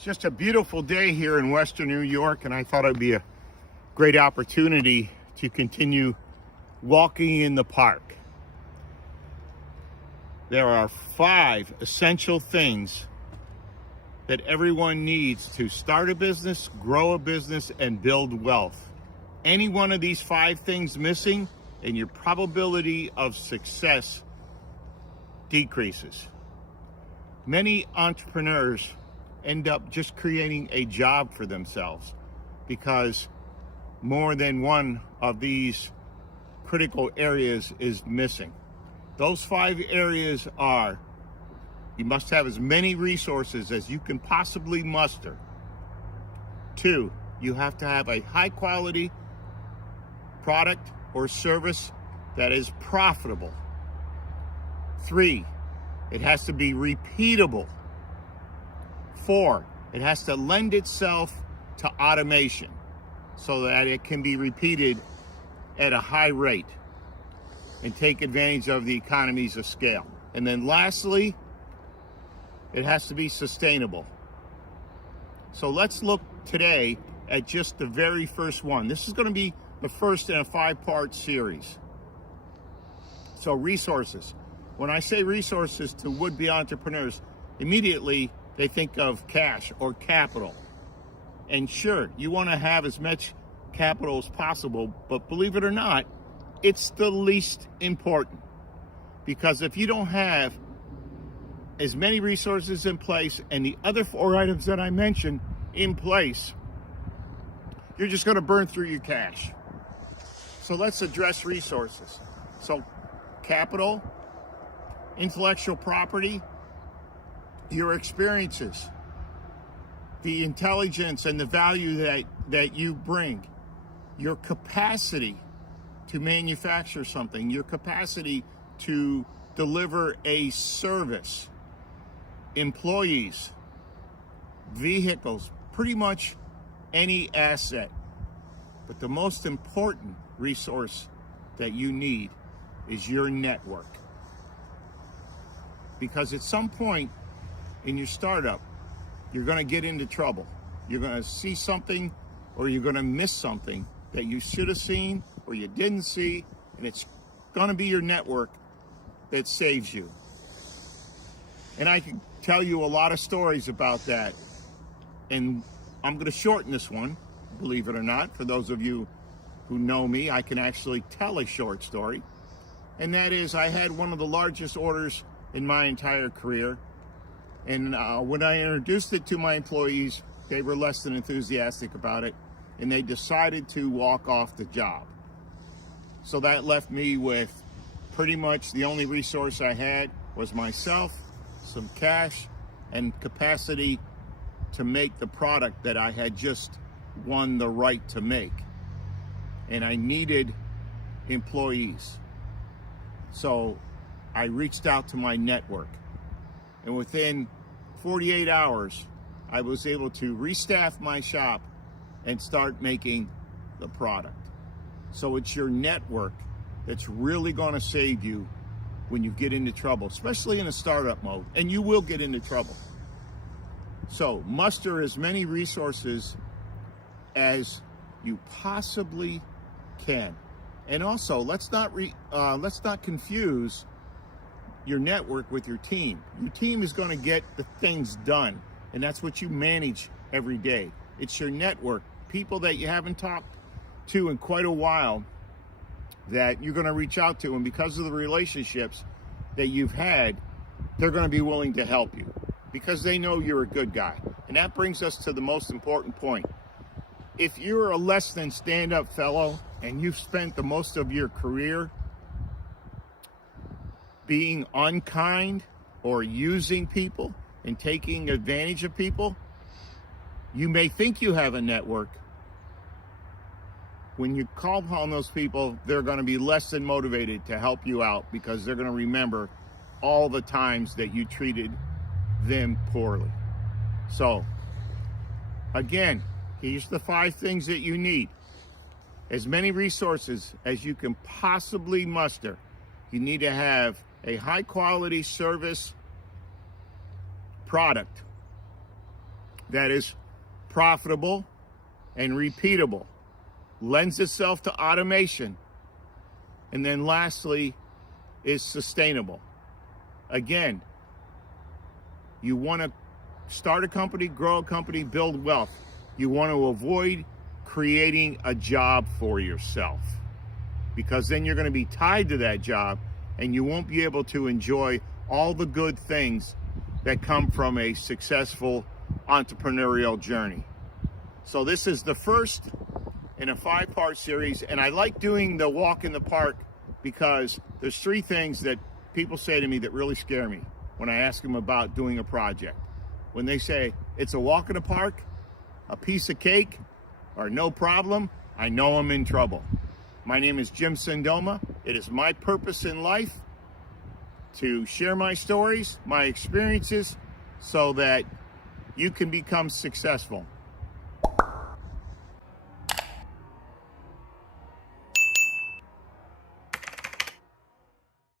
It's just a beautiful day here in Western New York, and I thought it'd be a great opportunity to continue walking in the park. There are 5 essential things that everyone needs to start a business, grow a business, and build wealth. Any one of these 5 things missing, and your probability of success decreases. Many entrepreneurs end up just creating a job for themselves because more than one of these critical areas is missing. Those 5 areas are: you must have as many resources as you can possibly muster. 2, you have to have a high quality product or service that is profitable. 3, it has to be repeatable. 4, it has to lend itself to automation so that it can be repeated at a high rate and take advantage of the economies of scale. And then lastly, it has to be sustainable. So let's look today at just the very first one. This is going to be the first in a 5-part series. So resources. When I say resources to would-be entrepreneurs, immediately they think of cash or capital. And sure, you want to have as much capital as possible, but believe it or not, it's the least important. Because if you don't have as many resources in place and the other 4 items that I mentioned in place, you're just going to burn through your cash. So let's address resources. So capital, intellectual property, your experiences, the intelligence and the value that you bring, your capacity to manufacture something, your capacity to deliver a service, employees, vehicles, pretty much any asset. But the most important resource that you need is your network. Because at some point in your startup, you're going to get into trouble. You're going to see something or you're going to miss something that you should have seen or you didn't see, and it's going to be your network that saves you. And I can tell you a lot of stories about that. And I'm going to shorten this one, believe it or not. For those of you who know me, I can actually tell a short story. And that is, I had one of the largest orders in my entire career. And when I introduced it to my employees, they were less than enthusiastic about it, and they decided to walk off the job. So that left me with pretty much the only resource I had was myself, some cash, and capacity to make the product that I had just won the right to make. And I needed employees. So I reached out to my network. And within 48 hours, I was able to restaff my shop and start making the product. So it's your network that's really going to save you when you get into trouble, especially in a startup mode, and you will get into trouble. So muster as many resources as you possibly can. And also, let's not confuse your network with your team. Your team is going to get the things done, and that's what you manage every day. It's your network, people that you haven't talked to in quite a while that you're going to reach out to, and because of the relationships that you've had, they're going to be willing to help you because they know you're a good guy. And that brings us to the most important point. If you're a less than stand-up fellow and you've spent the most of your career being unkind or using people and taking advantage of people, you may think you have a network. When you call upon those people, they're going to be less than motivated to help you out because they're going to remember all the times that you treated them poorly. So, again, here's the 5 things that you need. As many resources as you can possibly muster. You need to have a high quality service product that is profitable and repeatable, lends itself to automation, and then lastly is sustainable. Again, you want to start a company, grow a company, build wealth. You want to avoid creating a job for yourself, because then you're going to be tied to that job and you won't be able to enjoy all the good things that come from a successful entrepreneurial journey. So this is the first in a 5-part series, and I like doing the walk in the park because there's 3 things that people say to me that really scare me when I ask them about doing a project. When they say it's a walk in the park, a piece of cake, or no problem, I know I'm in trouble. My name is Jim Sindoma. It is my purpose in life to share my stories, my experiences, so that you can become successful.